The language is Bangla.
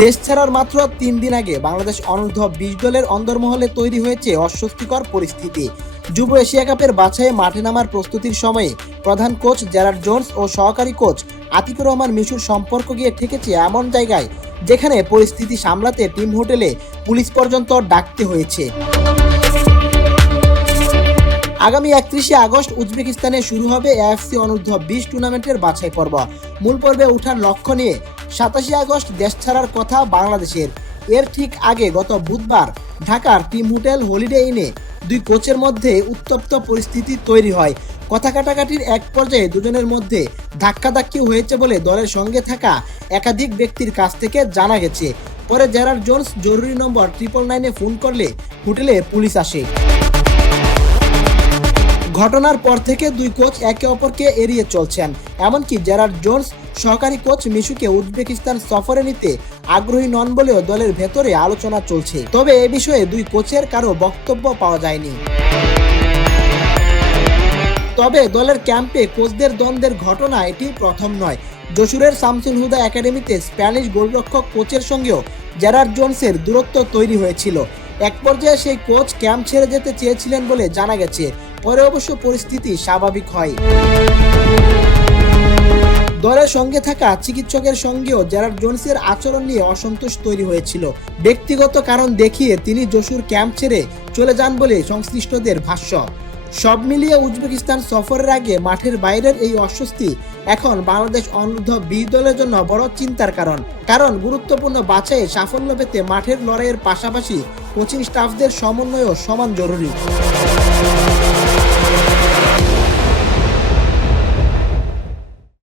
দেশ ছাড়ার মাত্র 3 দিন আগে বাংলাদেশ অনূর্ধ্ব-20 দলের অন্দরমহলে তৈরি হয়েছে অস্বস্তিকর পরিস্থিতি। যুব এশিয়া কাপের বাছাইয়ে মাঠে নামার প্রস্তুতির সময়ে প্রধান কোচ জেরার্ড জোন্স ও সহকারী কোচ আতিকুর রহমান মিশুর সম্পর্ক গিয়ে ঠেকেছে এমন জায়গায় যেখানে পরিস্থিতি সামলাতে টিম হোটেলে পুলিশ পর্যন্ত ডাকতে হয়েছে। আগামী 31শে আগস্ট উজবেকিস্তানে শুরু হবে এএফসি অনূর্ধ্ব-20 টুর্নামেন্টের বাছাই পর্ব। মূল পর্বে ওঠার লক্ষ্য নিয়ে 27শে আগস্ট দেশ ছাড়ার কথা বাংলাদেশের। এর ঠিক আগে গত বুধবার ঢাকার টিম হোটেল হলিডে ইনে দুই কোচের মধ্যে উত্তপ্ত পরিস্থিতি তৈরি হয়। কথা কাটাকাটির এক পর্যায়ে দুজনের মধ্যে ধাক্কাধাক্কি হয়েছে বলে দলের সঙ্গে থাকা একাধিক ব্যক্তির কাছ থেকে জানা গেছে। পরে জেরার্ড জোন্স জরুরি নম্বর 999-এ ফোন করলে হোটেলে পুলিশ আসে। ঘটনার পর থেকে দুই কোচ একে অপরকে এড়িয়ে চলছেন। এমনকি জেরার্ড জোন্স সহকারী কোচ মিশুকে উজবেকিস্তান সফরে নিতে আগ্রহী নন বলেও দলের ভেতরে আলোচনা চলছে। তবে এ বিষয়ে দুই কোচের কারো বক্তব্য পাওয়া যায়নি। তবে দলের ক্যাম্পে কোচদের দ্বন্দ্বের ঘটনা এটি প্রথম নয়। যশোরের শামসুল হুদা একাডেমিতে স্প্যানিশ গোলরক্ষক কোচের সঙ্গেও জেরার্ড জোন্সের দূরত্ব তৈরি হয়েছিল। এক পর্যায়ে সেই কোচ ক্যাম্প ছেড়ে যেতে চেয়েছিলেন বলে জানা গেছে। পরে অবশ্য পরিস্থিতি স্বাভাবিক হয়। দলের সঙ্গে থাকা চিকিৎসকের সঙ্গেও জেরার্ড জোন্সের আচরণ নিয়ে অসন্তোষ তৈরি হয়েছিল। ব্যক্তিগত কারণ দেখিয়ে তিনি যশোর ক্যাম্প ছেড়ে চলে যান বলে সংশ্লিষ্টদের ভাষ্য। সব মিলিয়ে উজবেকিস্তান সফরের আগে মাঠের বাইরের এই অস্বস্তি এখন বাংলাদেশ অনূর্ধ্ব-20 দলের জন্য বড় চিন্তার কারণ গুরুত্বপূর্ণ বাছাইয়ে সাফল্য পেতে মাঠের লড়াইয়ের পাশাপাশি কোচিং স্টাফদের সমন্বয়ও সমান জরুরি।